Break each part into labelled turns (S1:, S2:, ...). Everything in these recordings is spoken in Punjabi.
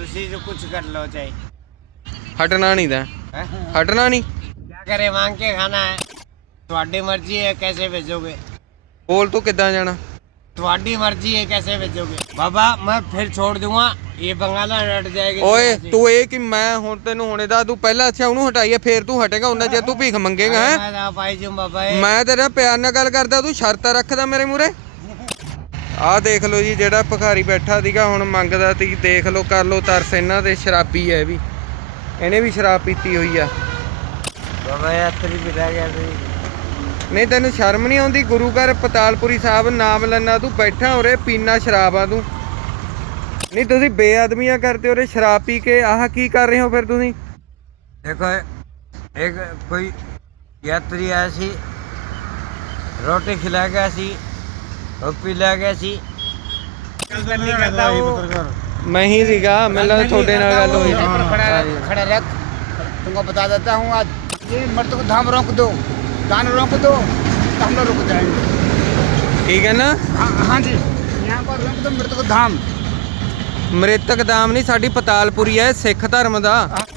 S1: तुसी जो कुछ कर लो चाहे
S2: हटना नहीं था,
S1: हैं?
S2: हटना नहीं।
S1: क्या करे, मांग के खाना है। ਤੁਹਾਡੀ मर्जी है कैसे भेजोगे,
S2: बोल तू किद्दां जाना।
S1: ਤੁਹਾਡੀ मर्जी है कैसे भेजोगे। बाबा मैं फिर छोड़ दूंगा, ये बंगाला हट जाएगी।
S2: ਓਏ ਤੂੰ ਇਹ ਕਿ ਮੈਂ ਹੁਣ ਤੈਨੂੰ ਹੁਣੇ ਦਾ ਤੂੰ ਪਹਿਲਾਂ ਅੱਛਾ ਉਹਨੂੰ ਹਟਾਈਏ ਫੇਰ ਤੂੰ ਹਟੇਗਾ ਉਹਨਾਂ ਚਿਰ ਤੂੰ ਭੀਖ ਮੰਗੇਗਾ ਹੈ।
S1: मैं ना पाई जूं बाबा ये।
S2: ਮੈਂ ਤੇਰੇ ਨਾਲ ਪਿਆਰ ਨਾਲ ਗੱਲ ਕਰਦਾ ਤੂੰ ਸ਼ਰਤਾਂ ਰੱਖਦਾ ਮੇਰੇ ਮੂਰੇ। ਆਹ ਦੇਖ ਲਓ ਜੀ ਜਿਹੜਾ ਭਿਖਾਰੀ ਬੈਠਾ ਸੀਗਾ ਹੁਣ ਮੰਗਦਾ ਸੀ, ਦੇਖ ਲਓ ਕਰ ਲਓ ਤਰਸ ਇਹਨਾਂ ਦੇ। ਸ਼ਰਾਬੀ ਹੈ ਇਹ ਵੀ, ਇਹਨੇ ਵੀ ਸ਼ਰਾਬ ਪੀਤੀ ਹੋਈ ਆ।
S1: बाबा यात्री भी रह गया था।
S2: ਨਹੀਂ ਤੈਨੂੰ ਸ਼ਰਮ ਨਹੀਂ ਆਉਂਦੀ? ਗੁਰੂ ਘਰ ਪਤਾਲਪੁਰੀ ਸਾਹਿਬ ਨਾਮ ਲੈਣਾ ਤੂੰ ਬੈਠਾ ਉਰੇ ਪੀਣਾ ਸ਼ਰਾਬ ਆ ਤੂੰ। ਨਹੀਂ ਤੁਸੀਂ ਬੇਅਦਬੀਆਂ ਕਰਦੇ ਉਰੇ ਸ਼ਰਾਬ ਪੀ ਕੇ। ਆਹ ਕੀ ਕਰ ਰਹੇ ਹੋ ਫਿਰ ਤੁਸੀਂ?
S1: देखो एक कोई यात्री आया सी, रोटी खिला गया सी और पिला गया सी। नहीं करता वो।
S2: ਮੈਂ ਹੀ ਸੀਗਾ, ਮੈਨੂੰ ਲੱਗਦਾ ਤੁਹਾਡੇ ਨਾਲ ਗੱਲ ਹੋਈ ਸੀ।
S3: खड़ा रख, तुमको बता देता हूँ आज ये मर्द को धाम रोक दो, दान रोक दो तो हम लोग रुक जाएंगे।
S2: ਠੀਕ ਹੈ ਨਾ?
S3: हाँ जी, यहाँ पर रोक दो मृत को धाम।
S2: ਮ੍ਰਿਤਕ ਦਾਮ ਨਹੀਂ, ਸਾਡੀ ਪਤਾਲਪੁਰੀ ਹੈ ਸਿੱਖ ਧਰਮ ਦਾ।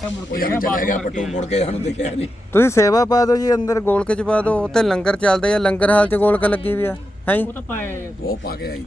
S2: ਤੁਸੀਂ ਸੇਵਾ ਪਾ ਦਿਓ ਜੀ ਅੰਦਰ, ਗੋਲਕ ਚ ਪਾ ਦਿਓ। ਉੱਥੇ ਲੰਗਰ ਚੱਲਦੇ ਆ, ਲੰਗਰ ਹਾਲ ਚ ਗੋਲਕ ਲੱਗੀ ਵੀ ਆ ਹੈ।
S3: वो पा के आई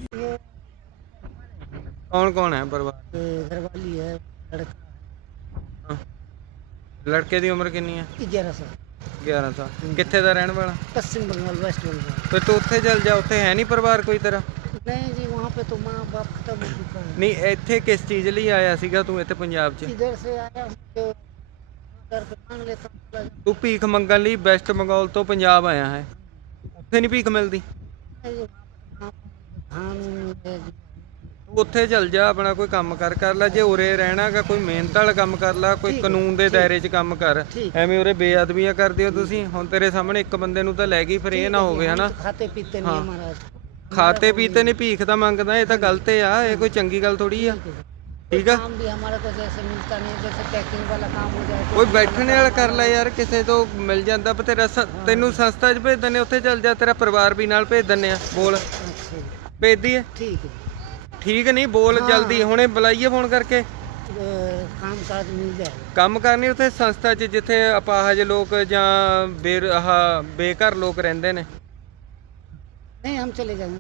S2: ਕੌਣ ਕੌਣ ਹੈ ਪਰਿਵਾਰ?
S3: घरवाली है, लड़का
S2: ਲੜਕੇ ਦੀ ਉਮਰ ਕਿੰਨੀ ਹੈ?
S3: 11 साल,
S2: 11 ਸਾਲ। ਕਿੱਥੇ ਦਾ ਰਹਿਣ ਵਾਲਾ?
S3: Paschim Bangal, West Bengal.
S2: ਫਿਰ ਤੂੰ ਉੱਥੇ ਚੱਲ ਜਾ, ਉੱਥੇ है ਨਹੀਂ ਪਰਿਵਾਰ ਕੋਈ ਤੇਰਾ?
S3: नहीं जी, वहाँ पे तो माँ बाप खत्म हो चुका है।
S2: ਨਹੀਂ ਇੱਥੇ ਕਿਸ ਚੀਜ਼ ਲਈ ਆਇਆ ਸੀਗਾ ਤੂੰ ਇੱਥੇ ਪੰਜਾਬ 'ਚ?
S3: इधर से आया हूँ तो घर पे मांग लेता हूँ थोड़ा।
S2: ਤੂੰ ਭੀਖ ਮੰਗਣ ਲਈ ਵੈਸਟ ਬੰਗਾਲ ਤੋਂ ਪੰਜਾਬ ਆਇਆ ਹੈ, ਉੱਥੇ ਨਹੀਂ ਭੀਖ ਮਿਲਦੀ?
S3: नहीं जी, वहाँ पे धान है जी।
S2: ਤੂੰ ਉੱਥੇ ਚੱਲ ਜਾ, ਆਪਣਾ ਕੋਈ ਕੰਮ ਕਰ ਲੈ। ਜੇ ਉਰੇ ਰਹਿਣਾਗਾ ਕੋਈ ਮਿਹਨਤ ਵਾਲਾ ਕੰਮ ਕਰ ਲੈ, ਕੋਈ ਕਾਨੂੰਨ ਦੇ ਦਾਇਰੇ 'ਚ ਕੰਮ ਕਰ। ਐਵੇਂ ਉਰੇ ਬੇਅਦਬੀਆਂ ਕਰਦੇ ਹੋ ਤੁਸੀਂ। ਹੁਣ ਤੇਰੇ ਸਾਹਮਣੇ ਇੱਕ ਬੰਦੇ ਨੂੰ ਤਾਂ ਲੈ ਗਈ, ਫਿਰ ਇਹ ਨਾ ਹੋਵੇ ਹਨਾ।
S3: खाते पीते नहीं है महाराज।
S2: ਖਾਤੇ ਪੀਤੇ ਨਹੀਂ, ਭੀਖ ਤਾਂ ਮੰਗਦਾ, ਇਹ ਤਾਂ ਗਲਤ ਆ। ਇਹ ਕੋਈ ਚੰਗੀ ਗੱਲ ਥੋੜੀ ਆ। ਠੀਕ ਆ,
S3: काम भी हमारा तो जैसे मिलता नहीं, जैसे पैकिंग वाला काम हो जाए तो
S2: ਕੋਈ ਬੈਠਣੇ ਵਾਲਾ ਕਰ ਲੈ ਯਾਰ, ਕਿਸੇ ਤੋਂ ਮਿਲ ਜਾਂਦਾ। ਪਰ ਤੇਰਾ ਤੈਨੂੰ ਸੰਸਥਾ 'ਚ ਭੇਜ ਦਿੰਦੇ, ਉੱਥੇ ਚੱਲ ਜਾ, ਤੇਰਾ ਪਰਿਵਾਰ ਵੀ ਨਾਲ ਭੇਜ ਦਿੰਦੇ ਆ। ਬੋਲ,
S3: अच्छा जी,
S2: ਭੇਜਦੀ ਹੈ?
S3: ठीक है।
S2: ਠੀਕ ਨਹੀਂ, ਬੋਲ ਜਲਦੀ, ਹੁਣੇ ਬੁਲਾਈਏ ਫੋਨ ਕਰਕੇ।
S3: काम काज मिल जाए।
S2: ਕੰਮ ਕਰਨੀ ਉੱਥੇ ਸੰਸਥਾ 'ਚ ਜਿੱਥੇ ਅਪਾਹਜ ਲੋਕ ਜਾਂ ਬੇਘਰ ਲੋਕ ਰਹਿੰਦੇ ਨੇ।
S3: नहीं, हम चले जाएंगे।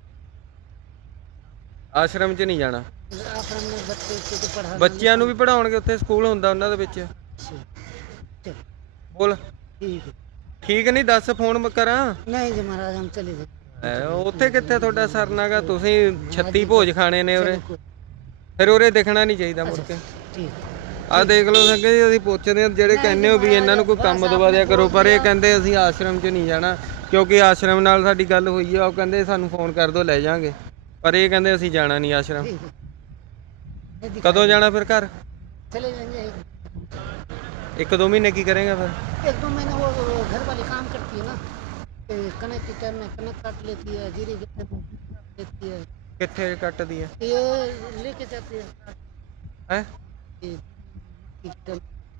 S2: ਆਸ਼ਰਮ 'ਚ ਨਹੀਂ ਜਾਣਾ।
S3: आश्रम में बच्चे को पढ़ा।
S2: ਬੱਚਿਆਂ ਨੂੰ ਵੀ ਪੜਾਉਣਗੇ, ਉੱਥੇ ਸਕੂਲ ਹੁੰਦਾ ਉਹਨਾਂ ਦੇ ਵਿੱਚ।
S3: अच्छा, चलो,
S2: ਬੋਲ
S3: ठीक है।
S2: ਠੀਕ ਨਹੀਂ, ਦੱਸ ਫੋਨ ਕਰਾਂ।
S3: नहीं जी महाराज, हम चले जाएंगे।
S2: ਉੱਥੇ ਕਿੱਥੇ ਤੁਹਾਡਾ ਸਰਨਾਗਾ? ਤੁਸੀਂ 36 ਭੋਜ ਖਾਣੇ ਨੇ ਉਰੇ,
S3: चलो,
S2: ਫਿਰ ਉਰੇ ਦਿਖਣਾ ਨਹੀਂ ਚਾਹੀਦਾ ਮੁੜ ਕੇ।
S3: ठीक है।
S2: ਆਹ ਦੇਖ ਲਓ ਸੰਗੇ ਜੀ, ਅਸੀਂ ਪੁੱਛਦੇ ਹਾਂ ਜਿਹੜੇ ਕਹਿੰਦੇ ਹੋ ਵੀ ਇਹਨਾਂ ਨੂੰ ਕੋਈ ਕੰਮ ਦਵਾ ਦਿਆ ਕਰੋ, ਪਰ ਇਹ ਕਹਿੰਦੇ ਅਸੀਂ ਆਸ਼ਰਮ 'ਚ ਨਹੀਂ ਜਾਣਾ, ਕਿਉਂਕਿ ਆਸ਼ਰਮ ਨਾਲ ਸਾਡੀ ਗੱਲ ਹੋਈ ਆ। ਉਹ ਕਹਿੰਦੇ ਸਾਨੂੰ ਫੋਨ ਕਰ ਦਿਓ ਲੈ ਜਾਾਂਗੇ, ਪਰ ਇਹ ਕਹਿੰਦੇ ਅਸੀਂ ਜਾਣਾ ਨਹੀਂ ਆਸ਼ਰਮ।
S3: ठीक है। नहीं दिखा-
S2: ਕਦੋਂ ਜਾਣਾ ਫਿਰ ਘਰ?
S3: चले जाएंगे।
S2: 1-2 ਮਹੀਨੇ ਕੀ ਕਰੇਗਾ ਫਿਰ?
S3: 1-2 महीने वो घर वाली काम करती है ना, कनक के टाइम में कनक काट लेती है, जीरे के टाइम में काट लेती है,
S2: ਕਿੱਥੇ ਕੱਟਦੀ ਹੈ
S3: ये लेके जाती है।
S2: ਹੈ?
S3: ये इस टाइम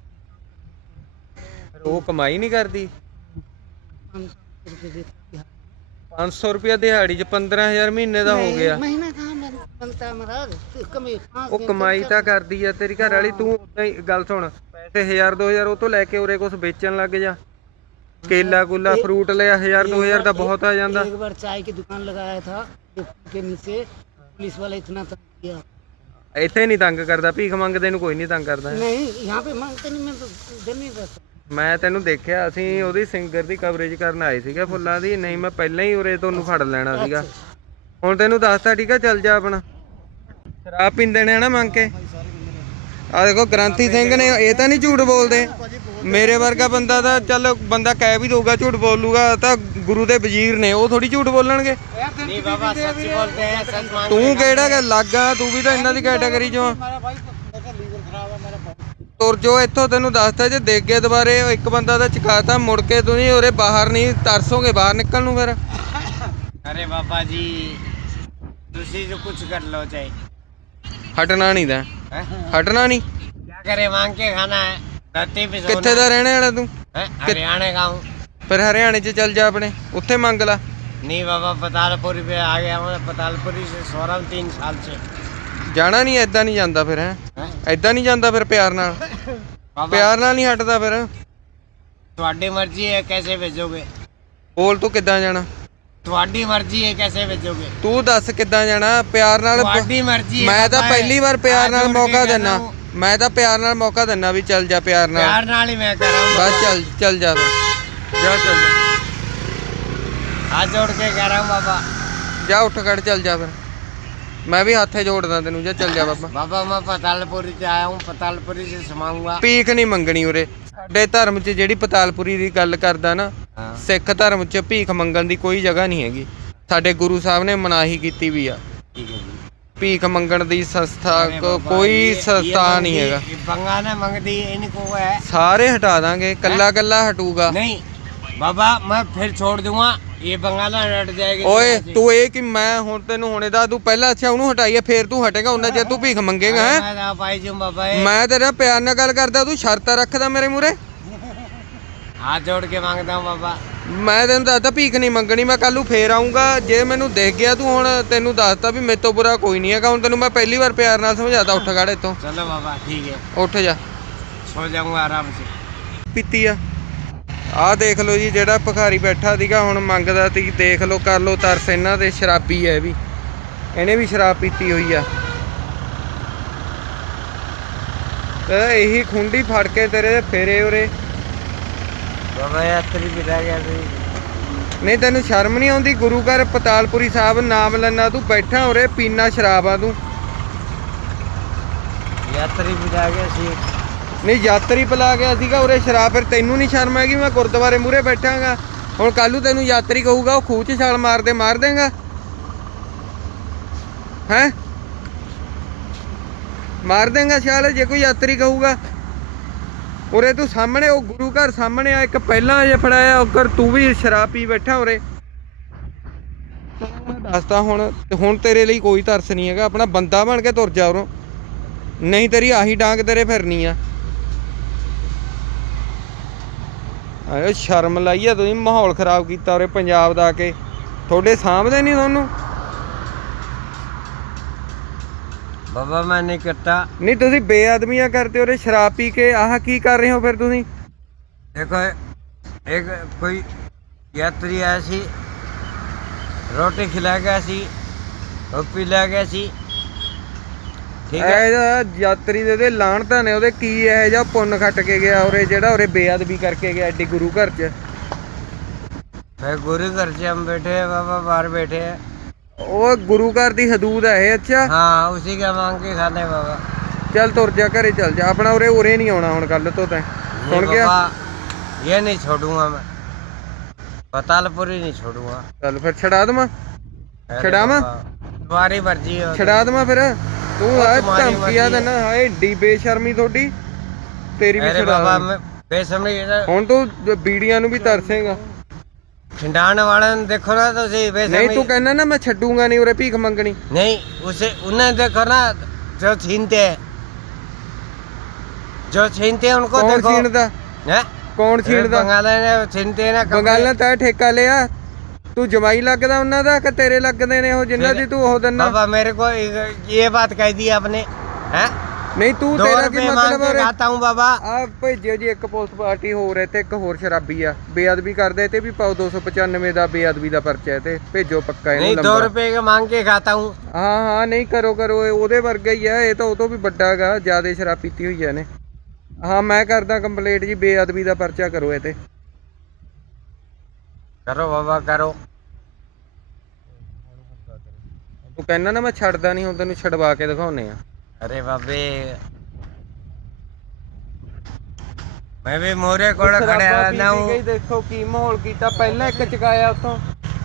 S2: ਉਹ कमाई नहीं करती?
S3: 500 रुपये देती है।
S2: 500 रुपया ਦਿਹਾੜੀ 'ਚ 15,000 ਮਹੀਨੇ ਦਾ ਹੋ
S3: नहीं,
S2: ਗਿਆ।
S3: महीना कहाँ बनता है महाराज, कमी 5
S2: ਉਹ ਕਮਾਈ ਤਾਂ ਕਰਦੀ ਆ ਤੇਰੀ ਘਰ ਵਾਲੀ। ਤੂੰ ਉਦਾਂ ਹੀ ਗੱਲ ਸੁਣ, ਪੈਸੇ 1000-2000 ਉਹ ਤੋਂ ਲੈ ਕੇ ਉਰੇ ਕੁਝ ਵੇਚਣ ਲੱਗ ਜਾ। ਕੇਲਾ ਕੁਲਾ ਫਰੂਟ ਲਿਆ, 1000-2000 ਦਾ ਬਹੁਤ ਆ ਜਾਂਦਾ।
S3: एक बार चाय की दुकान लगाया था के नीचे, पुलिस वाला इतना तंग किया।
S2: ਇੱਥੇ ਨਹੀਂ ਤੰਗ ਕਰਦਾ, ਭੀਖ ਮੰਗਦੇ ਨੂੰ ਕੋਈ ਨਹੀਂ ਤੰਗ ਕਰਦਾ।
S3: नहीं, यहाँ पे मांगते नहीं, मैं तो इधर नहीं रहता।
S2: ਮੈਂ ਤੈਨੂੰ ਦੇਖਿਆ, ਅਸੀਂ ਉਹਦੀ ਸਿੰਗਰ ਦੀ ਕਵਰੇਜ ਕਰਨ ਆਏ ਸੀਗੇ ਫੁੱਲਾਂ ਦੀ। ਨਹੀਂ ਮੈਂ ਪਹਿਲਾਂ ਹੀ ਉਰੇ ਤੁਹਾਨੂੰ ਫੜ ਲੈਣਾ ਸੀਗਾ। ਹੁਣ ਤੈਨੂੰ ਦੱਸਤਾ ਠੀਕ ਆ, ਚੱਲ ਜਾ ਆਪਣਾ। ਸ਼ਰਾਬ ਪੀਂਦੇ ਨੇ ਨਾ ਮੰਗ ਕੇ। ਆ ਦੇਖੋ ਗ੍ਰੰਥੀ ਸਿੰਘ ਨੇ, ਇਹ ਤਾਂ ਨਹੀਂ ਝੂਠ ਬੋਲਦੇ। ਮੇਰੇ ਵਰਗਾ ਬੰਦਾ ਤਾਂ ਚੱਲ ਬੰਦਾ ਕਹਿ ਵੀ ਦਊਗਾ, ਝੂਠ ਬੋਲੂਗਾ ਤਾਂ ਗੁਰੂ ਦੇ ਵਜ਼ੀਰ ਨੇ, ਉਹ ਥੋੜੀ ਝੂਠ ਬੋਲਣਗੇ।
S1: नहीं बाबा सच बोलते हैं, सच मांग।
S2: ਤੂੰ ਕਿਹੜਾ ਲੱਗਾ, ਤੂੰ ਵੀ ਤਾਂ ਇਹਨਾਂ ਦੀ ਕੈਟਾਗਰੀ ਚੋਂ ਆ। ਤੁਰ ਜੋ ਇੱਥੋਂ, ਤੈਨੂੰ ਦੱਸਤਾ ਜੇ ਦੇਖ ਗਏ ਦੁਬਾਰੇ ਇੱਕ ਬੰਦਾ ਤਾਂ ਚਕਾਤਾ, ਮੁੜ ਕੇ ਤੁਸੀਂ ਉਰੇ ਬਾਹਰ ਨਹੀਂ ਤਰਸੋਗੇ ਬਾਹਰ ਨਿਕਲਣ ਨੂੰ ਫਿਰ।
S1: अरे बाबा जी, तुसी जो कुछ कर लो चाहे
S2: ਹਟਣਾ ਨਹੀਂ ਤਾਂ,
S1: हैं?
S2: ਹਟਣਾ ਨਹੀਂ।
S1: क्या करे, मांग के खाना है। धरती पे सोना
S2: ਕਿੱਥੇ ਦਾ ਰਹਿਣੇ ਵਾਲਾ ਤੂੰ?
S1: है। हरियाणा का हूँ।
S2: ਫਿਰ ਹਰਿਆਣੇ 'ਚ ਚੱਲ ਜਾ ਆਪਣੇ, ਉੱਥੇ ਮੰਗ ਲਾ।
S1: नहीं बाबा, पतालपुरी पे आ गया हूँ। पतालपुरी से सो रहा हूँ 3 साल से।
S2: ਜਾਣਾ ਨਹੀਂ, ਐਦਾਂ ਨਹੀਂ ਜਾਂਦਾ ਫਿਰ ਹੈ, ਐਦਾਂ ਨਹੀਂ ਜਾਂਦਾ ਫਿਰ ਪਿਆਰ ਨਾਲ,
S1: बाबा
S2: ਪਿਆਰ ਨਾਲ ਨਹੀਂ ਹਟਦਾ ਫਿਰ।
S1: ਤੁਹਾਡੀ ਮਰਜ਼ੀ ਹੈ कैसे भेजोगे,
S2: ਬੋਲ ਤੂੰ ਕਿੱਦਾਂ ਜਾਣਾ,
S1: ਤੁਹਾਡੀ ਮਰਜ਼ੀ ਹੈ कैसे भेजोगे,
S2: ਤੂੰ ਦੱਸ ਕਿੱਦਾਂ ਜਾਣਾ ਪਿਆਰ ਨਾਲ।
S1: ਤੁਹਾਡੀ ਮਰਜ਼ੀ ਹੈ
S2: ਮੈਂ ਤਾਂ
S1: ਬਾਬਾ,
S2: ਪਹਿਲੀ ਵਾਰ ਪਿਆਰ
S1: ਹੱਥ
S2: ਨਾਲ
S1: ਜੋੜ ਕੇ
S2: ਮੌਕਾ
S1: ਕਹਿ
S2: ਦਿੰਨਾ,
S1: ਰਹਾ ਹੂੰ।
S2: ਮੈਂ ਤਾਂ ਪਿਆਰ ਨਾਲ ਮੌਕਾ ਦਿੰਨਾ ਵੀ ਚੱਲ ਜਾ ਪਿਆਰ ਨਾਲ।
S1: ਪਿਆਰ ਨਾਲ ਹੀ ਮੈਂ ਕਰ ਰਹਾ हूँ
S2: ਬਸ ਚੱਲ ਚੱਲ ਜਾ ਫਿਰ, ਜਾ ਚੱਲ ਜਾ,
S1: हाथ जोड़ के कह रहा हूँ बाबा।
S2: ਜਾ ਉੱਠ ਖੜ ਚੱਲ ਜਾ ਫਿਰ, ਮੈਂ ਵੀ ਹੱਥੇ ਜੋੜਦਾ ਤੈਨੂੰ, ਜਾ ਚੱਲ ਜਾ ਬਾਬਾ।
S1: बाबा मैं पतालपुरी से आया हूँ, पतालपुरी से समाऊंगा।
S2: ਭੀਖ ਨਹੀਂ ਮੰਗਣੀ ਉਰੇ। ਸਾਡੇ ਧਰਮ 'ਚ ਜਿਹੜੀ ਪਤਾਲਪੁਰੀ ਦੀ ਗੱਲ ਕਰਦਾ ਨਾ,
S1: हाँ
S2: ਸਿੱਖ ਧਰਮ 'ਚ ਭੀਖ ਮੰਗਣ ਦੀ ਕੋਈ ਜਗ੍ਹਾ ਨਹੀਂ ਹੈਗੀ। ਸਾਡੇ ਗੁਰੂ ਸਾਹਿਬ ਨੇ ਮਨਾਹੀ ਕੀਤੀ ਵੀ ਆ,
S1: ठीक है जी।
S2: ਭੀਖ ਮੰਗਣ ਦੀ ਸੰਸਥਾ
S1: अरे बाबा,
S2: ਕੋਈ
S1: ये
S2: ਸੰਸਥਾ ਨਹੀਂ ਹੈਗਾ।
S1: बंगाना मंगती इनको है
S2: ਸਾਰੇ ਹਟਾ ਦਾਂਗੇ, ਕੱਲਾ ਕੱਲਾ ਹਟੂਗਾ।
S1: नहीं बाबा, मैं फिर छोड़ दूंगा, ये बंगाला हट जाएगी।
S2: ਓਏ ਤੂੰ ਇਹ ਕਿ ਮੈਂ ਹੁਣ ਤੈਨੂੰ ਹੁਣੇ ਦਾ ਤੂੰ ਪਹਿਲਾਂ ਅੱਛਾ ਉਹਨੂੰ ਹਟਾਈਏ ਫੇਰ ਤੂੰ ਹਟੇਗਾ, ਉਹਨਾਂ ਚਿਰ ਤੂੰ ਭੀਖ ਮੰਗੇਗਾ ਹੈ।
S1: मैं आप आई जाऊँ बाबा, ये
S2: ਮੈਂ ਤੇਰੇ ਨਾਲ ਪਿਆਰ ਨਾਲ ਗੱਲ ਕਰਦਾ, ਤੂੰ ਸ਼ਰਤਾਂ ਰੱਖਦਾ ਮੇਰੇ ਮੂਰੇ।
S1: हाथ जोड़ के मांगता हूँ बाबा।
S2: ਮੈਂ ਤੈਨੂੰ ਦੱਸਦਾ ਭੀਖ ਨਹੀਂ ਮੰਗਣੀ, ਮੈਂ ਕੱਲ ਨੂੰ ਫੇਰ ਆਉਂਗਾ। ਜੇ ਮੈਨੂੰ ਦੇਖ ਗਿਆ ਤੂੰ, ਹੁਣ ਤੈਨੂੰ ਦੱਸਤਾ ਵੀ ਮੇਰੇ ਤੋਂ ਬੁਰਾ ਕੋਈ ਨਹੀਂ ਹੈਗਾ। ਹੁਣ ਤੈਨੂੰ ਮੈਂ ਪਹਿਲੀ ਵਾਰ ਪਿਆਰ ਨਾਲ ਸਮਝਾਤਾ, ਉੱਠ ਖੜ ਇੱਥੋਂ,
S1: चलो बाबा ठीक है,
S2: ਉੱਠ ਜਾ।
S1: सो जाऊंगा आराम से।
S2: ਪੀਤੀ ਆ, ਆਹ ਦੇਖ ਲਓ ਜੀ, ਜਿਹੜਾ ਭਿਖਾਰੀ ਬੈਠਾ ਸੀਗਾ ਹੁਣ ਮੰਗਦਾ ਸੀ, ਦੇਖ ਲਓ, ਕਰ ਲਓ ਤਰਸ ਇਹਨਾਂ ਦੇ। ਸ਼ਰਾਬੀ ਹੈ ਇਹ ਵੀ, ਇਹਨੇ ਵੀ ਸ਼ਰਾਬ ਪੀਤੀ ਹੋਈ ਆ। ਤੇ ਇਹੀ ਖੁੰਡੀ ਫੜ ਕੇ ਤੇਰੇ ਫੇਰੇ ਉਰੇ।
S1: बाबा यात्री बिता गया थी।
S2: ਨਹੀਂ ਤੈਨੂੰ ਸ਼ਰਮ ਨਹੀਂ ਆਉਂਦੀ? ਗੁਰੂ ਘਰ ਪਤਾਲਪੁਰੀ ਸਾਹਿਬ ਨਾਮ ਲੈਣਾ, ਤੂੰ ਬੈਠਾ ਉਰੇ ਪੀਣਾ ਸ਼ਰਾਬ ਆ ਤੂੰ।
S1: यात्री बिता गया सी।
S2: ਨਹੀਂ ਯਾਤਰੀ ਪਿਲਾ ਗਿਆ ਸੀਗਾ ਉਰੇ ਸ਼ਰਾਬ, ਫਿਰ ਤੈਨੂੰ ਨਹੀਂ ਸ਼ਰਮ ਹੈਗੀ? ਮੈਂ ਗੁਰਦੁਆਰੇ ਮੂਹਰੇ ਬੈਠਾਂਗਾ, ਹੁਣ ਕੱਲ ਨੂੰ ਤੈਨੂੰ ਯਾਤਰੀ ਕਹੂਗਾ ਉਹ ਖੂਹ 'ਚ ਛਾਲ ਮਾਰ ਦੇਂਗਾ ਹੈ? ਮਾਰ ਦੇਂਗਾ ਛਾਲ ਜੇ ਕੋਈ ਯਾਤਰੀ ਕਹੂਗਾ? ਉਰੇ ਤੂੰ ਸਾਹਮਣੇ, ਉਹ ਗੁਰੂ ਘਰ ਸਾਹਮਣੇ ਆ ਇੱਕ, ਪਹਿਲਾਂ ਜੇ ਫੜਾਇਆ ਉਕਰ ਤੂੰ ਵੀ ਸ਼ਰਾਬ ਪੀ ਬੈਠਾ ਉਰੇ। ਮੈਂ ਦੱਸਦਾ ਹੁਣ ਤੇਰੇ ਲਈ ਕੋਈ ਤਰਸ ਨਹੀਂ ਹੈਗਾ। ਆਪਣਾ ਬੰਦਾ ਬਣ ਕੇ ਤੁਰ ਜਾ ਉਰੋਂ, ਨਹੀਂ ਤੇਰੀ ਆਹੀ ਡਾਂਗ ਤੇਰੇ ਫਿਰਨੀ ਆ। ਆਏ ਸ਼ਰਮ ਲਾਈ ਆ ਤੁਸੀਂ, ਮਾਹੌਲ ਖਰਾਬ ਕੀਤਾ ਉਰੇ ਪੰਜਾਬ ਦਾ ਆ ਕੇ। ਤੁਹਾਡੇ ਸਾਹਮਣੇ ਨਹੀਂ ਤੁਹਾਨੂੰ?
S1: बाबा मैं नहीं करता।
S2: ਨਹੀਂ ਤੁਸੀਂ ਬੇਅਦਬੀਆਂ ਕਰਦੇ ਉਰੇ ਸ਼ਰਾਬ ਪੀ ਕੇ। ਆਹ ਕੀ ਕਰ ਰਹੇ ਹੋ ਫਿਰ ਤੁਸੀਂ?
S1: देखो एक कोई यात्री आया सी, रोटी खिला गया सी और पिला गया सी, ठीक है।
S2: ਇਹਦਾ ਯਾਤਰੀ ਦੇ ਲਾਹਣਤਾਂ ਨੇ, ਉਹਦੇ ਕੀ ਇਹ ਜਿਹਾ ਪੁੰਨ ਖੱਟ ਕੇ ਗਿਆ ਉਰੇ, ਜਿਹੜਾ ਉਰੇ ਬੇਅਦਬੀ ਕਰਕੇ ਗਿਆ ਐਡੀ ਗੁਰੂ ਘਰ 'ਚ।
S1: फिर गुरु घर से हम बैठे हैं बाबा, बाहर बैठे हैं।
S2: ਉਹ ਗੁਰੂ ਘਰ ਦੀ ਹਦੂਦ ਹੈ ਇਹ। ਅੱਛਾ
S1: हाँ उसी का मांग के खाते हैं बाबा।
S2: ਚੱਲ ਤੁਰ ਜਾ ਘਰੇ, ਚੱਲ ਜਾ ਆਪਣਾ। ਉਰੇ ਨਹੀਂ ਆਉਣਾ ਹੁਣ ਕੱਲ ਤੋਂ। ਤੈਂ
S1: नहीं
S2: ਸੁਣ ਗਿਆ?
S1: बाबा, ये नहीं छोड़ूंगा मैं, पतालपुरी नहीं छोड़ूंगा।
S2: ਚੱਲ ਫਿਰ ਛਡਾ ਦੇਵਾਂ,
S1: अरे
S2: छड़ावा?
S1: बाबा, तुम्हारी मर्जी है।
S2: ਛਡਾ ਦੇਵਾਂ ਫਿਰ। ਤੂੰ
S1: ਉਹ
S2: ਆ
S1: ਤੁਹਾਡੀ
S2: ਧਮਕੀਆਂ
S1: ਮਰਜ਼ੀ
S2: ਦੇਣਾ, ਹਾਏ ਏਡੀ ਬੇਸ਼ਰਮੀ ਤੁਹਾਡੀ, ਤੇਰੀ ਵੀ
S1: अरे
S2: ਛਡਾ
S1: बाबा
S2: ਦੇਵਾਂ।
S1: मैं बेसमझी
S2: ਹੁਣ ਤੂੰ ਬੀੜੀਆਂ ਨੂੰ ਵੀ ਤਰਸੇਗਾ।
S1: खिंडाने वाले ने देखो ना तो सही
S2: ਨਹੀਂ
S1: बेसमझी।
S2: ਤੂੰ ਕਹਿੰਦਾ ਨਾ ਮੈਂ ਛੱਡੂਗਾ ਨਹੀਂ ਉਰੇ ਭੀਖ ਮੰਗਣੀ।
S1: नहीं उसे उन्हें देखो ना, जो छीनते हैं, जो छीनते हैं उनको
S2: ਕੌਣ
S1: देखो।
S2: ਛੀਣਦਾ?
S1: हैं?
S2: ਕੌਣ
S1: अरे
S2: ਛੀਣਦਾ?
S1: बंगाली ने छीनते हैं ना कपड़े।
S2: ਬੰਗਾਲਾਂ ਤਾਂ ਠੇਕਾ ਲਿਆ, ਤੂੰ ਜਮਾਈ ਲੱਗਦਾ ਉਹਨਾਂ ਦਾ ਕਿ ਤੇਰੇ ਲੱਗਦੇ ਨੇ ਉਹ ਜਿੰਨਾ ਦੀ ਤੂੰ ਉਹ ਦਿੰਦਾ?
S1: बाबा मेरे को ये बात कह दी आपने, हैं?
S2: ਨਹੀਂ ਤੂੰ
S1: 2
S2: ਤੇਰਾ ਕੀ
S1: रुपए मांग
S2: ਮਤਲਬ
S1: के
S2: ਉਰੇ?
S1: खाता हूँ बाबा।
S2: ਆ ਭੇਜਿਓ ਜੀ ਇੱਕ ਪੁਲਿਸ ਪਾਰਟੀ ਹੋਰ ਹੈ ਤੇ ਇੱਕ ਹੋਰ ਸ਼ਰਾਬੀ ਆ, ਬੇਅਦਬੀ ਕਰਦੇ ਤੇ ਵੀ ਪਾਓ 295 ਦਾ ਬੇਅਦਬੀ ਦਾ ਪਰਚਾ ਹੈ ਤੇ ਭੇਜੋ ਪੱਕਾ ਇਹਨੂੰ
S1: नहीं 2
S2: ਲੰਬਾ।
S1: रुपए का मांग के खाता हूँ।
S2: ਹਾਂ ਨਹੀਂ ਕਰੋ ਇਹ ਉਹਦੇ ਵਰਗਾ ਹੀ ਆ, ਇਹ ਤਾਂ ਉਹ ਤੋਂ ਵੀ ਵੱਡਾ ਹੈਗਾ, ਜਿਆਦਾ ਸ਼ਰਾਬ ਪੀਤੀ ਹੋਈ ਆ ਇਹਨੇ। ਹਾਂ ਮੈਂ ਕਰਦਾ ਕੰਪਲੇਂਟ ਜੀ, ਬੇਅਦਬੀ ਦਾ ਪਰਚਾ ਕਰੋ ਇਹ ਤੇ।
S1: करो बाबा करो।
S2: ਤੂੰ ਕਹਿੰਦਾ ਨਾ ਮੈਂ ਛੱਡਦਾ ਨਹੀਂ, ਹੁਣ ਤੈਨੂੰ ਛਡਵਾ ਕੇ ਦਿਖਾਉਨੇ ਆ।
S1: अरे बाबे मैं भी मोरे कोल खड़े रहना हूँ।
S2: ਗਈ ਦੇਖੋ ਕੀ ਮਾਹੌਲ ਕੀਤਾ। ਪਹਿਲਾਂ ਇੱਕ ਚਕਾਇਆ ਉੱਥੋਂ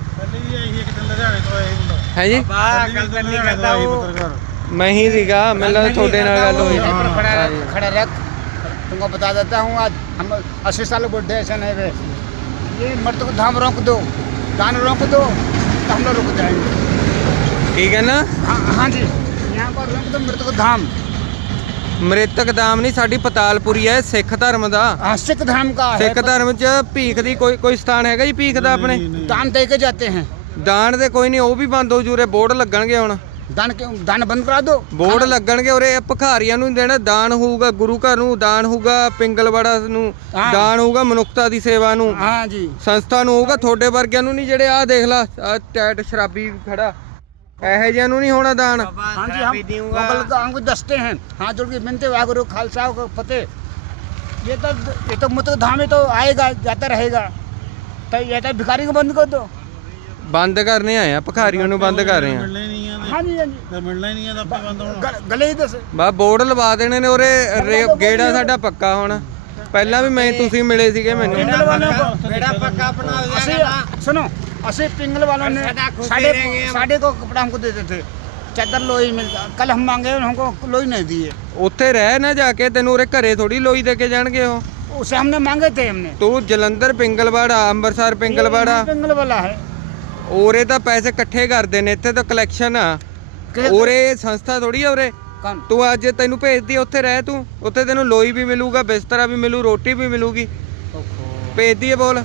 S2: ਹੈ ਜੀ।
S1: बाबा गलत नहीं करता हूँ।
S2: ਮੈਂ ਹੀ ਸੀਗਾ, ਮੈਨੂੰ ਲੱਗਦਾ ਤੁਹਾਡੇ ਨਾਲ ਗੱਲ ਹੋਈ
S3: यहाँ पर खड़ा
S2: ਸੀ।
S3: खड़ा रख, तुमको बता देता हूँ। आज हम 80 साल बुढ़े ऐसा नहीं वे, ये मर्द को धाम रोक दो, दान रोक दो तो हम लोग रुक जाएंगे।
S2: ਕੀ ਕਹਿੰਦਾ?
S3: हाँ हाँ जी, यहाँ पर रोक दो मृत को धाम।
S2: ਮ੍ਰਿਤਕ ਦਾਮ ਨਹੀਂ, ਸਾਡੀ ਪਤਾਲਪੁਰੀ ਹੈ, ਸਿੱਖ ਧਰਮ ਦਾ।
S3: हाँ, सिख धर्म का है।
S2: ਸਿੱਖ ਧਰਮ 'ਚ ਭੀਖ ਦੀ ਕੋਈ ਸਥਾਨ ਹੈਗਾ ਜੀ ਭੀਖ ਦਾ ਆਪਣੇ?
S3: दान दे के जाते हैं।
S2: ਦਾਨ ਦੇ ਕੋਈ ਨਹੀਂ, ਉਹ ਵੀ ਬੰਦ ਹੋ ਜੂਰੇ, ਬੋਰਡ ਲੱਗਣਗੇ ਹੁਣ।
S3: दान बंद करा दो।
S2: ਬੋਰਡ ਲੱਗਣਗੇ ਉਰੇ ਭਿਖਾਰੀਆਂ ਨੂੰ ਦੇਣਾ ਦਾਨ ਹੋਊਗਾ, ਗੁਰੂ ਘਰ ਨੂੰ ਦਾਨ ਹੋਊਗਾ, ਪਿੰਗਲਵਾੜਾ ਨੂੰ ਦਾਨ ਹੋਊਗਾ, ਮਨੁੱਖਤਾ ਦੀ ਸੇਵਾ ਨੂੰ
S3: हाँ जी
S2: ਸੰਸਥਾ ਨੂੰ ਹੋਊਗਾ। ਤੁਹਾਡੇ ਵਰਗਿਆਂ ਨੂੰ ਨਹੀਂ, ਜਿਹੜੇ ਆਹ ਦੇਖ ਲਾ ਆਹ ਟੈਟ ਸ਼ਰਾਬੀ ਖੜਾ, ਇਹੋ ਜਿਹਿਆਂ ਨੂੰ ਨਹੀਂ ਹੋਣਾ ਦਾਨ।
S3: हाँ जी हम बल्कि हमको दसते हैं, हाथ जोड़ के मिलते वागुरु खालसा को फतेह। ये तो मुतक धाम में तो आएगा जाता रहेगा, तो ये तो भिखारी को बंद कर दो।
S2: ਬੰਦ ਕਰਨੇ ਆਏ ਆ, ਭਿਖਾਰੀਆਂ ਨੂੰ ਬੰਦ ਕਰ ਰਹੇ ਆ।
S3: हाँ जी हाँ जी
S4: ਮਿਲਣਾ ਹੀ ਨਹੀਂ ਇਹਦਾ ਆਪੇ ਬੰਦ ਹੋਣਾ।
S3: गले ही दस
S2: ਬਾ ਬੋਰਡ ਲਵਾ ਦੇਣੇ ਨੇ ਉਰੇ, ਗੇੜਾ ਸਾਡਾ ਪੱਕਾ ਹੁਣ। ਪਹਿਲਾਂ ਵੀ ਮੈਂ ਤੁਸੀਂ ਮਿਲੇ ਸੀਗੇ ਮੈਨੂੰ।
S3: पिंगल वालों को
S1: बेड़ा पक्का अपना हो
S3: असली
S1: जाएगा ना।
S3: सुनो, असली पिंगल वालों ने
S1: सदा खुश
S3: साढ़े
S1: रहेंगे हम।
S3: साढ़े को कपड़ा हमको देते थे, चादर लोई मिलता। कल हम मांगे हमको लोई नहीं दिए,
S2: ਉੱਥੇ ਰਹਿ ਨਾ ਜਾ ਕੇ, ਤੈਨੂੰ ਉਰੇ ਘਰੇ ਥੋੜੀ ਲੋਈ ਦੇ ਕੇ ਜਾਣਗੇ ਉਹ।
S3: उसे हमने मांगे थे हमने।
S2: ਤੂੰ ਜਲੰਧਰ ਪਿੰਗਲਵਾੜਾ, ਅੰਮ੍ਰਿਤਸਰ ਪਿੰਗਲਵਾੜਾ,
S3: पिंगल वाला है
S2: ਉਰੇ ਤਾਂ ਪੈਸੇ ਇਕੱਠੇ ਕਰਦੇ ਨੇ, ਇੱਥੇ ਤਾਂ ਕਲੈਕਸ਼ਨ ਆ। ਉਰੇ ਸੰਸਥਾ ਥੋੜੀ ਆ ਉਰੇ।
S3: कौन?
S2: ਤੂੰ ਅੱਜ ਤੈਨੂੰ ਭੇਜਦੀ ਉੱਥੇ ਰਹਿ, ਤੂੰ ਉੱਥੇ ਤੈਨੂੰ ਲੋਈ ਵੀ ਮਿਲੂਗਾ, ਬਿਸਤਰਾ ਵੀ ਮਿਲੂ, ਰੋਟੀ ਵੀ ਮਿਲੂਗੀ। ਭੇਜਦੀ ਹੈ ਬੋਲ।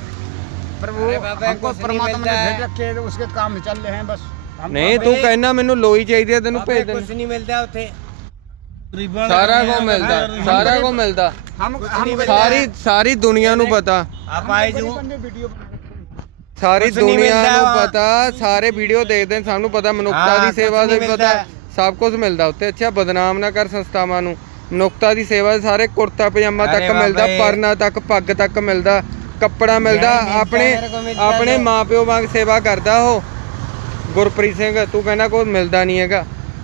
S3: पर वो
S1: अरे बाबा,
S3: हमको
S1: कुछ नहीं
S3: परमात्मा ने
S1: मिलता है।
S3: भेज रखे हैं, तो उसके काम चल रहे हैं बस। हम
S2: ਨਹੀਂ ਤੂੰ ਕਹਿਣਾ ਮੈਨੂੰ ਲੋਈ ਚਾਹੀਦੀ ਹੈ, ਤੈਨੂੰ ਭੇਜ
S1: कुछ
S2: ਦੇ।
S1: नहीं मिलता उठे।
S4: ਗਰੀਬਾਂ
S2: ਸਾਰਾ ਕੁਝ ਮਿਲਦਾ, ਸਾਰਾ ਕੁਝ ਮਿਲਦਾ। ਸਾਰੀ ਸਾਰੀ ਦੁਨੀਆ ਨੂੰ ਪਤਾ,
S1: आप आए जो
S3: वीडियो
S2: ਸਾਰੀ
S1: ਕੁਛ ਨਹੀਂ
S2: ਦੁਨੀਆ
S1: ਮਿਲਦਾ
S2: ਨੂੰ
S1: ਵਾ।
S2: ਪਤਾ, ਸਾਰੇ ਵੀਡੀਓ ਦੇਖਦੇ ਨੇ, ਸਾਨੂੰ ਪਤਾ ਮਨੁੱਖਤਾ
S1: ਹਾਂ,
S2: ਦੀ ਸੇਵਾ
S1: ਕੁਛ
S2: ਦਾ
S1: ਨਹੀਂ
S2: ਵੀ ਪਤਾ,
S1: ਮਿਲਦਾ।
S2: ਸਭ ਕੁਝ ਮਿਲਦਾ ਉੱਥੇ। ਅੱਛਾ ਬਦਨਾਮ ਨਾ ਕਰ ਸੰਸਥਾਵਾਂ ਨੂੰ। ਮਨੁੱਖਤਾ ਦੀ ਸੇਵਾ ਸਾਰੇ ਕੁਰਤਾ ਪਜਾਮਾ
S1: ਅਰੇ
S2: ਤੱਕ ਮਿਲਦਾ,
S1: ਬਾਬਾ,
S2: ਪਰਨਾ ਤੱਕ, ਪੱਗ ਤੱਕ ਮਿਲਦਾ, ਕੱਪੜਾ ਮਿਲਦਾ।
S1: ਯਾਰ ਮਿਲਦਾ,
S2: ਆਪਣੇ
S1: ਮੇਰੇ ਕੋ ਮਿਲਦਾ
S2: ਆਪਣੇ
S1: ਜੋ।
S2: ਮਾਪਿਓ ਵਾਂਗ ਸੇਵਾ ਕਰਦਾ ਉਹ ਗੁਰਪ੍ਰੀਤ ਸਿੰਘ। ਤੂੰ ਕਹਿੰਦਾ ਕੋਈ ਮਿਲਦਾ ਨਹੀਂ ਹੈਗਾ।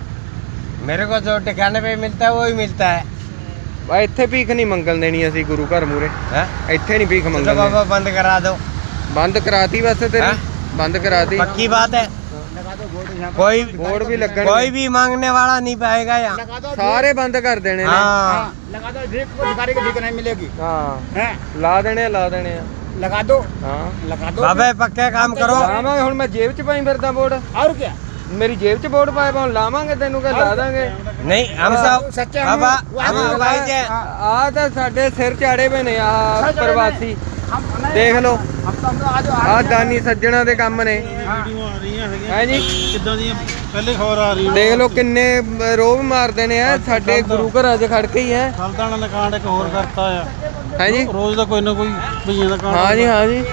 S1: मेरे को जो ठिकाने पे मिलता है वही मिलता है।
S2: ਵਾ ਇੱਥੇ ਭੀਖ ਨਹੀਂ ਮੰਗਣ ਦੇਣੀ ਅਸੀਂ ਗੁਰੂ ਘਰ ਮੂਰੇ,
S1: हैं?
S2: ਇੱਥੇ ਨਹੀਂ ਭੀਖ
S1: तो
S2: ਮੰਗਣ
S1: बाबा
S2: ਦੇਣੀ।
S1: बंद करा दो।
S2: ਬੰਦ ਕਰਾਤੀ ਵੈਸੇ ਤੇਰੀ,
S1: ਹੈਂ?
S2: ਬੰਦ ਕਰਾਤੀ।
S1: पक्की बात है।
S3: लगा दो बोर्ड यहाँ
S1: कोई
S2: ਬੋਰਡ ਵੀ
S1: कोई
S2: ਲੱਗਣਗੇ,
S1: भी मांगने वाला नहीं पाएगा यहाँ।
S3: लगा दो
S2: ਸਾਰੇ ਬੰਦ ਕਰ ਦੇਣੇ ਨੇ।
S1: हाँ
S3: हाँ, लगा दो भीख को भिखारी को भीख नहीं मिलेगी।
S2: ਹਾਂ
S3: हैं?
S2: ਲਾ ਦੇਣੇ ਆ, ਲਾ ਦੇਣੇ ਆ।
S3: लगा दो
S2: ਹਾਂ
S3: लगा दो
S1: बाबा पक्के काम करो।
S2: ਲਾਵਾਂਗੇ। ਹੁਣ ਮੈਂ ਜੇਬ 'ਚ ਪਾਈ ਫਿਰਦਾ ਬੋਰਡ,
S3: और क्या?
S2: ਮੇਰੀ ਜੇਬ 'ਚ ਬੋਰਡ ਪਾਇਆ, ਹੁਣ ਲਾਵਾਂਗੇ ਤੈਨੂੰ ਕਹ ਲਾ ਦਾਂਗੇ।
S1: नहीं हम सब
S3: सच्चे हम-
S1: बाबा
S3: वो
S1: हम
S3: हम-
S1: भाई जे
S2: ਆ ਤਾਂ ਸਾਡੇ ਸਿਰ ਚਾੜੇ ਪਏ ਨੇ, ਆ ਪ੍ਰਵਾਸੀ
S3: हम नहीं,
S2: ਦੇਖ ਲਓ।
S3: हम तो हम आज
S2: ਆ ਦਾਨੀ ਸੱਜਣਾ ਦੇ ਕੰਮ ਨੇ।
S4: ਵੀਡੀਓ ਆ ਰਹੀਆਂ ਹੈਗੀਆਂ
S2: ਹੈ ਜੀ,
S4: ਕਿੱਦਾਂ ਦੀਆਂ ਪਹਿਲੇ ਖਬਰ ਆ ਰਹੀ
S2: ਦੇਖ ਲਓ ਕਿੰਨੇ ਰੋਬ ਮਾਰਦੇ ਨੇ ਆ ਸਾਡੇ ਗੁਰੂ ਘਰਾਂ 'ਚ ਖੜ ਕੇ ਹੀ ਹੈ।
S4: ਸਲਤਾਨਾ ਨੇ ਕਾਂਡ ਇੱਕ ਹੋਰ ਕਰਤਾ ਆ।
S2: ਹੈ ਜੀ,
S4: ਰੋਜ਼ ਦਾ ਕੋਈ ਨਾ ਕੋਈ ਭਈਆਂ ਦਾ ਕਾਂਡ।
S2: ਹਾਂ ਜੀ, ਹਾਂ ਜੀ।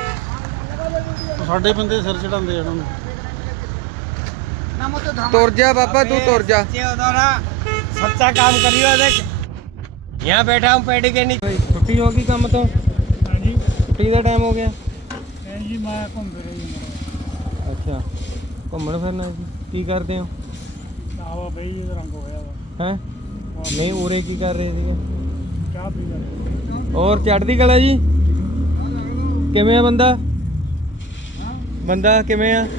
S4: ਸਾਡੇ ਬੰਦੇ ਸਿਰ ਚੜਾਉਂਦੇ ਇਹਨਾਂ ਨੂੰ।
S3: नाम तो धाम
S2: ਤੁਰ ਜਾ ਬਾਬਾ, ਤੂੰ ਤੁਰ ਜਾ।
S1: सच्चे हो तो ना, सच्चा काम करियो। देख यहाँ बैठा हूँ पेड़ के नीचे।
S2: ਛੁੱਟੀ ਹੋ ਗਈ ਕੰਮ ਤੋਂ?
S4: ਹਾਂਜੀ
S2: ਛੁੱਟੀ ਦਾ ਟਾਈਮ ਹੋ ਗਿਆ।
S4: ਜੀ ਮੈਂ ਘੁੰਮ ਫਿਰ ਰਹੀ
S2: ਅੱਛਾ, ਘੁੰਮਣ ਫਿਰਨਾ ਜੀ। ਕੀ ਕਰਦੇ ਹੋ?
S4: ਹਾਂ ਆਵਾ ਬਈ ਇਹ ਰੰਗ ਹੋਇਆ ਵਾ।
S2: ਹੈ ਨਹੀਂ, ਉਰੇ ਕੀ ਕਰ ਰਹੇ ਸੀਗੇ?
S4: ਚਾਹ ਪੀ ਰਹੇ।
S2: ਹੋਰ ਚੜ੍ਹਦੀ ਕਲਾ ਜੀ? ਕਿਵੇਂ ਆ ਬੰਦਾ? ਬੰਦਾ ਕਿਵੇਂ ਆ?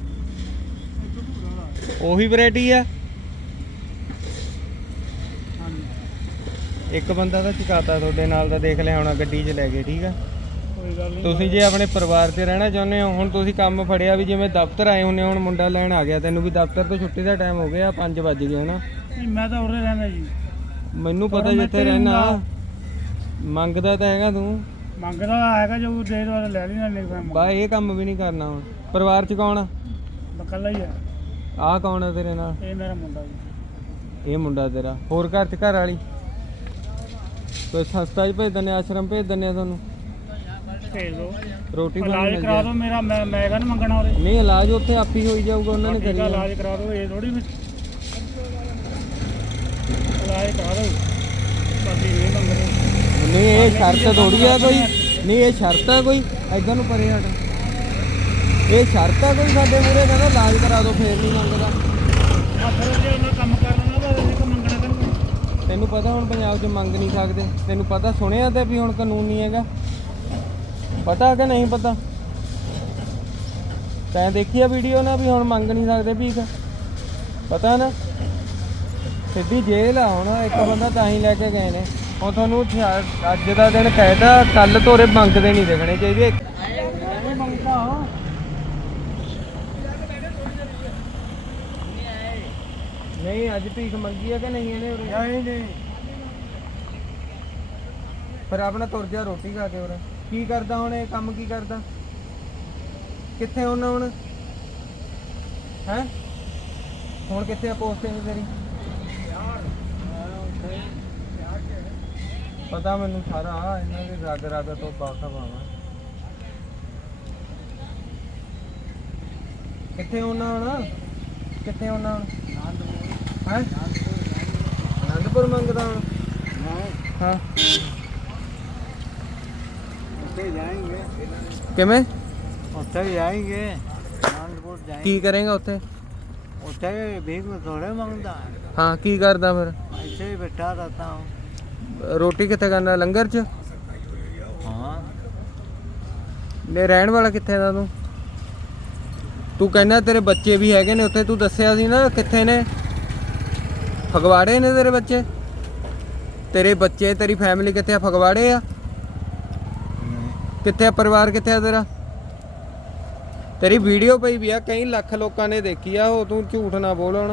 S2: ਉਹੀ ਵੈਰਾਈਟੀ ਆ। ਇੱਕ ਬੰਦਾ ਤਾਂ ਚੁਕਾਤਾ ਤੁਹਾਡੇ ਨਾਲ ਦਾ, ਦੇਖ ਲਿਆ ਹੋਣਾ, ਗੱਡੀ 'ਚ ਲੈ ਗਏ। ਠੀਕ ਆ,
S4: ਕੋਈ ਗੱਲ ਨਹੀਂ।
S2: ਤੁਸੀਂ ਜੇ ਆਪਣੇ ਪਰਿਵਾਰ 'ਚ ਰਹਿਣਾ ਚਾਹੁੰਦੇ ਹੋ, ਹੁਣ ਤੁਸੀਂ ਕੰਮ ਫੜਿਆ ਵੀ ਜਿਵੇਂ ਦਫ਼ਤਰ ਆਏ ਹੁੰਦੇ, ਹੁਣ ਮੁੰਡਾ ਲੈਣ ਆ ਗਿਆ ਤੈਨੂੰ ਵੀ ਦਫ਼ਤਰ ਤੋਂ ਛੁੱਟੀ ਦਾ ਟਾਈਮ ਹੋ ਗਿਆ, 5 ਵੱਜ ਗਏ ਹਨਾ।
S4: ਨਹੀਂ ਮੈਂ ਤਾਂ ਉਰੇ ਰਹਿੰਦਾ ਜੀ।
S2: ਮੈਨੂੰ ਪਤਾ
S4: ਪਰ ਮੈਂ
S2: ਜਿੱਥੇ
S4: ਤੇ
S2: ਰਹਿਣਾ,
S4: ਹੁੰਦਾ।
S2: ਮੰਗਦਾ ਤਾਂ ਹੈਗਾ ਤੂੰ।
S4: ਮੰਗਦਾ ਹੈਗਾ ਜੋ ਦੇਰ ਬਾਅਦ ਲੈ ਲੈਣਾ ਨਹੀਂ ਮੈਂ
S2: ਬਾ ਇਹ ਕੰਮ ਵੀ ਨਹੀਂ ਕਰਨਾ ਹੁਣ। ਪਰਿਵਾਰ 'ਚ ਕੌਣ ਆ?
S4: ਇਕੱਲਾ ਹੀ ਆ।
S2: ਆਹ ਕੌਣ ਆ ਤੇਰੇ ਨਾਲ?
S4: ਇਹ ਮੇਰਾ ਮੁੰਡਾ ਜੀ।
S2: ਇਹ ਮੁੰਡਾ ਤੇਰਾ। ਹੋਰ ਘਰ 'ਚ ਘਰ ਵਾਲੀ? ਕੋਈ ਸੰਸਥਾ 'ਚ ਭੇਜ ਦਿੰਦੇ, ਆਸ਼ਰਮ ਭੇਜ ਦਿੰਦੇ ਆ ਤੁਹਾਨੂੰ?
S4: ਭੇਜ ਦੋ।
S2: ਰੋਟੀ ਪਾਣੀ
S4: ਇਲਾਜ
S2: ਮਿਲ
S4: ਕਰਾ
S2: ਜਾਏ।
S4: ਦੋ ਮੇਰਾ। ਮੈਂ ਕਹਿੰਦਾ ਮੰਗਣਾ ਉਰੇ।
S2: ਨਹੀਂ, ਇਲਾਜ ਉੱਥੇ ਆਪ ਹੀ ਹੋਈ ਜਾਊਗਾ, ਉਹਨਾਂ ਨੇ ਕਰੀ
S4: ਠੀਕ ਆ,
S2: ਜਾਣਾ।
S4: ਇਲਾਜ ਕਰਾ ਦੋ। ਇਹ ਥੋੜੀ ਵੀ ਇਲਾਜ ਕਰਾ ਦੋ। ਬਾਕੀ ਨਹੀਂ ਮੰਗਦੇ।
S2: ਨਹੀਂ ਇਹ ਸ਼ਰਤ ਥੋੜੀ ਆ ਕੋਈ। ਨਹੀਂ ਇਹ ਸ਼ਰਤ ਆ ਕੋਈ? ਇੱਧਰ ਨੂੰ ਪਰੇ ਹਟ। ਇਹ ਸ਼ਰਤ ਆ ਕੋਈ ਸਾਡੇ ਮੂਹਰੇ ਕਹਿੰਦਾ ਇਲਾਜ ਕਰਾ ਦਿਓ ਫੇਰ ਨਹੀਂ ਮੰਗਦਾ?
S4: ਆ ਫਿਰ ਜੇ ਉਹਨਾਂ ਕੰਮ ਕਰਨਾ ਤਾਂ ਇਹਨੇ ਕੋ ਮੰਗਣਾ ਤੈਨੂੰ।
S2: ਤੈਨੂੰ ਪਤਾ ਹੁਣ ਪੰਜਾਬ 'ਚ ਮੰਗ ਨਹੀਂ ਸਕਦੇ? ਤੈਨੂੰ ਪਤਾ ਸੁਣਿਆ ਤੇ ਵੀ ਹੁਣ ਕਾਨੂੰਨ ਨਹੀਂ ਹੈਗਾ? ਪਤਾ ਕਿ ਨਹੀਂ ਪਤਾ? ਤੈਂ ਦੇਖੀ ਆ ਵੀਡੀਓ ਨਾ ਵੀ ਹੁਣ ਮੰਗ ਨਹੀਂ ਸਕਦੇ ਭੀਖ? ਪਤਾ ਨਾ, ਸਿੱਧੀ ਜੇਲ੍ਹ ਆ ਹੁਣ। ਇੱਕ ਬੰਦਾ ਤਾਂ ਹੀ ਲੈ ਕੇ ਗਏ ਨੇ। ਹੁਣ ਤੁਹਾਨੂੰ ਅੱਜ ਦਾ ਦਿਨ ਕਹਿਦਾ, ਕੱਲ ਤੋਰੇ ਮੰਗਦੇ ਨਹੀਂ ਦੇਖਣੇ ਚਾਹੀਦੇ।
S4: ਮੰਗਦਾ ਹਾਂ।
S2: ਨਹੀਂ ਅੱਜ ਭੀਖ ਮੰਗੀ ਆ ਕਿ ਨਹੀਂ ਇਹਨੇ ਉਰੇ?
S4: ਨਹੀਂ ਨਹੀਂ
S2: ਪਰ ਆਪਣਾ ਤੁਰ ਜਾ, ਰੋਟੀ ਖਾ ਕੇ। ਉਰੇ ਕੀ ਕਰਦਾ ਹੁਣ ਇਹ ਕੰਮ? ਕੀ ਕਰਦਾ? ਕਿੱਥੇ ਹੁਣ? ਹੈ ਹੁਣ ਕਿੱਥੇ ਆ ਪੋਸਟਿੰਗ ਤੇਰੀ? ਪਤਾ ਮੈਨੂੰ ਸਾਰਾ ਇਹਨਾਂ ਦੇ ਰਗ ਰਗ ਤੋਂ ਵਾਕਫ ਆ ਮੈਂ। ਕਿੱਥੇ ਹੋਣਾ ਹੁਣ? ਕਿੱਥੇ ਹੋਣਾ ਹੁਣ? ਹੈ ਆਨੰਦਪੁਰ ਮੰਗਦਾ ਹੁਣ? ਹਾਂ
S3: जाएंगे
S2: ਕਿਵੇਂ?
S3: उत्तर जाएंगे आनंदपुर जाएंगे
S2: ਕੀ ਕਰੇਗਾ ਉੱਥੇ?
S3: उत्तर भीख में थोड़े मांगता है
S2: ਹਾਂ ਕੀ ਕਰਦਾ ਫਿਰ?
S3: ऐसे ही बैठा रहता हूँ
S2: ਰੋਟੀ ਕਿੱਥੇ ਕਰਨਾ? ਲੰਗਰ 'ਚ?
S3: हाँ
S2: ਨੇ ਰਹਿਣ ਵਾਲਾ ਕਿੱਥੇ ਦਾ ਤੂੰ? ਤੂੰ ਕਹਿੰਦਾ ਤੇਰੇ ਬੱਚੇ ਵੀ ਹੈਗੇ ਨੇ ਉੱਥੇ, ਤੂੰ ਦੱਸਿਆ ਸੀ ਨਾ ਕਿੱਥੇ ਨੇ? ਫਗਵਾੜੇ ਨੇ ਤੇਰੇ ਬੱਚੇ? ਤੇਰੇ ਬੱਚੇ ਤੇਰੀ ਫੈਮਿਲੀ ਕਿੱਥੇ ਆ? ਫਗਵਾੜੇ ਆ? ਕਿੱਥੇ ਆ ਪਰਿਵਾਰ? ਕਿੱਥੇ ਆ ਤੇਰਾ? ਤੇਰੀ ਵੀਡੀਓ ਪਈ ਵੀ ਆ, ਕਈ ਲੱਖ ਲੋਕਾਂ ਨੇ ਦੇਖੀ ਆ ਉਹ, ਤੂੰ ਝੂਠ ਨਾ ਬੋਲ ਹੁਣ।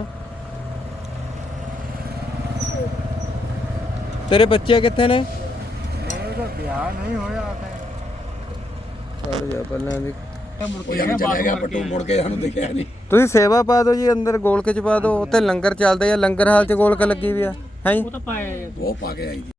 S2: ਤੇਰੇ ਬੱਚੇ ਕਿੱਥੇ ਨੇ?
S3: मेरे तो ब्याह नहीं होया था
S2: ਛੱਡ ਜਾ ਪਹਿਲਾਂ ਦੀ।
S4: ਮੁੜ ਕੇ ਸਾਨੂੰ ਦਿਖਿਆ ਨਹੀਂ।
S2: ਤੁਸੀਂ ਸੇਵਾ ਪਾ ਦਿਓ ਜੀ ਅੰਦਰ, ਗੋਲਕ ਚ ਪਾ ਦਿਓ, ਉੱਥੇ ਲੰਗਰ ਚੱਲਦਾ ਆ, ਲੰਗਰ ਹਾਲ ਚ ਗੋਲਕ ਲੱਗੀ ਵੀ ਆ ਹੈ ਜੀ।
S4: ਉਹ ਤਾਂ ਪਾਇਆ
S5: ਉਹ ਪਾ ਕੇ ਆਈ